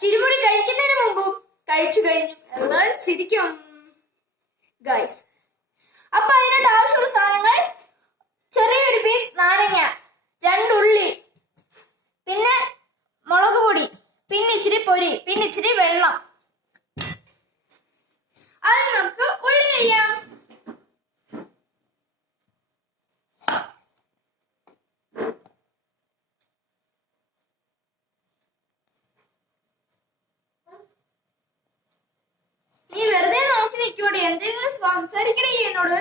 ചിരിമുറി കഴിക്കുന്നതിന് മുമ്പും കഴിച്ചു കഴിഞ്ഞു. എന്നാൽ ചിരിക്കും ഗൈസ്. അപ്പൊ അതിനായിട്ട് ആവശ്യമുള്ള സാധനങ്ങൾ: ചെറിയൊരു പീസ് നാരങ്ങ, 2 ഉള്ളി, പിന്നെ മുളക് പൊടി, പിന്നെ ഇച്ചിരി പൊരി, പിന്നെ ഇച്ചിരി വെള്ളം. അത് നമുക്ക് ഉള്ളി ചെയ്യാം. നീ വെറുതെ നോക്കി നിൽക്കൂടെ? എന്തെങ്കിലും സംസാരിക്കണേ എന്നോട്.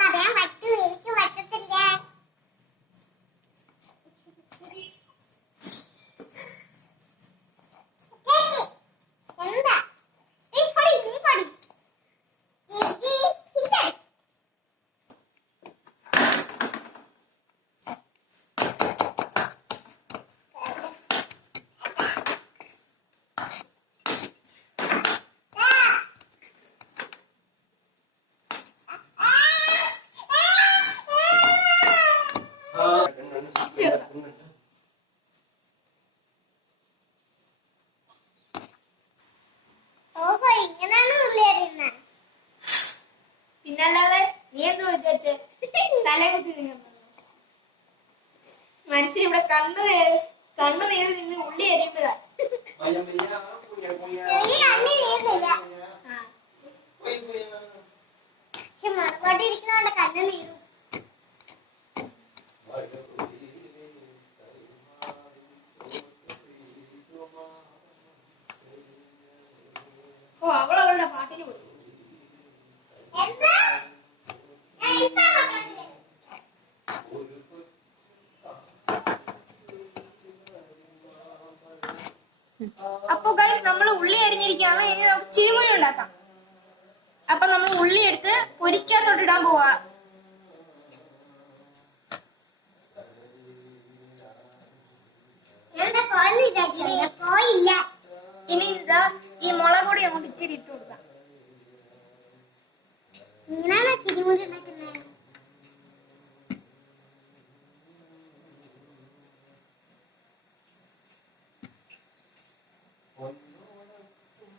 പറയാൻ പറ്റും, എനിക്ക് പറ്റത്തില്ല. എന്താ പിന്നല്ലാതെ നീ എന്തോ വിചാരിച്ചേ? തലകുത്തി നിങ്ങൾ മനുഷ്യൻ ഇവിടെ കണ്ണു നീര് നിന്ന് ഉള്ളി അരിയുമ്പോഴാ. മണക്കോട്ടിരിക്കുന്നോണ്ട് കണ്ണ് നീരും. ഓ, അവളുടെ പാട്ടിന് പോയി. അപ്പൊ ഗൈസ്, നമ്മൾ ഉള്ളി അരിഞ്ഞിരിക്കുകയാണ്. ഇനി നമുക്ക് ചിരിമുരി ഉണ്ടാക്കാം. അപ്പൊ നമ്മൾ ഉള്ളി എടുത്ത് പൊരിക്കാത്തോട്ടിടാൻ പോവാ. ഇനി ഇതാ ഈ മുളക് പൊടി അങ്ങോട്ട് ഇച്ചിരി ഇട്ട് കൊടുക്കാം. ഇങ്ങനെയാണോ ചിരിമുരി ഉണ്ടാക്കുന്നത്?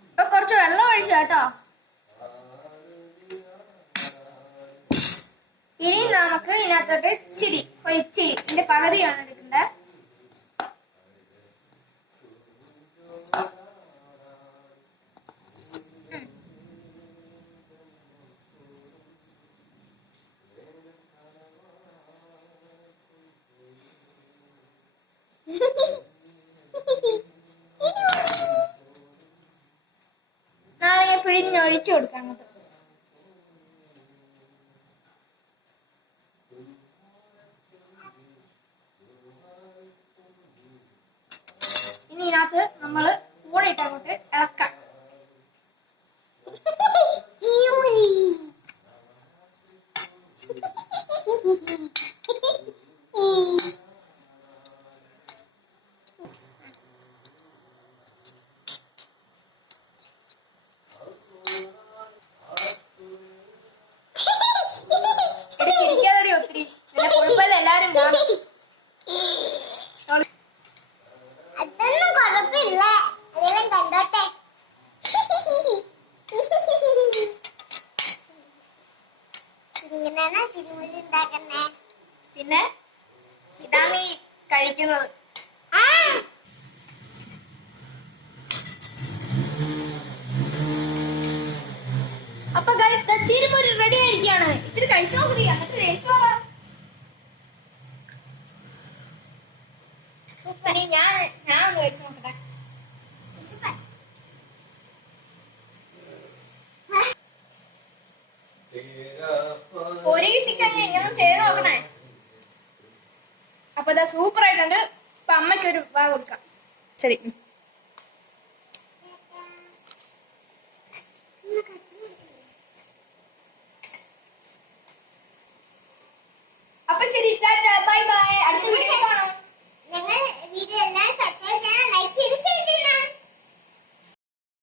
ഇപ്പൊ കുറച്ച് വെള്ളം ഒഴിച്ചു കേട്ടോ. ഇനി നമുക്ക് ഇതിനകത്തോട്ട് ഇച്ചിരി ഇതിന്റെ പകുതിയാണ് എടുക്കേണ്ടത്. നാരങ്ങ പിഴിഞ്ഞ് ഒഴിച്ചു കൊടുക്കാം അങ്ങോട്ട്. ഇനി ഇതിനകത്ത് നമ്മള് ഊണിട്ട് അങ്ങോട്ട് ഇളക്കാം. ചിരിക്കാതെ ഒത്തിരി കുഴപ്പമില്ല, എല്ലാരും കാണും. അതൊന്നും കുഴപ്പമില്ല, അതെല്ലാം കണ്ടോട്ടെ. ഇങ്ങനെയാണോ ചിരിമുരി ഉണ്ടാക്കുന്നേ? പിന്നെ ഇതാണ് ഈ കഴിക്കുന്നത്. അപ്പൊ ഗൈസ്, ചിരിമുരി റെഡി ആയിരിക്കാണ്. ഇച്ചിരി കഴിച്ചാൽ കൂടി, എന്നിട്ട് കഴിച്ചു പോകാം. ഞാൻ ഒന്ന് കഴിച്ചു നോക്കട്ടെ. പൊരി കിട്ടിക്കഴിഞ്ഞാൽ ഇങ്ങനെ ചെയ്ത് നോക്കണേ. അപ്പൊ ഇതാ സൂപ്പർ ആയിട്ടുണ്ട്. അപ്പൊ അമ്മയ്ക്കൊരു വാ കൊടുക്കാം. ശരി.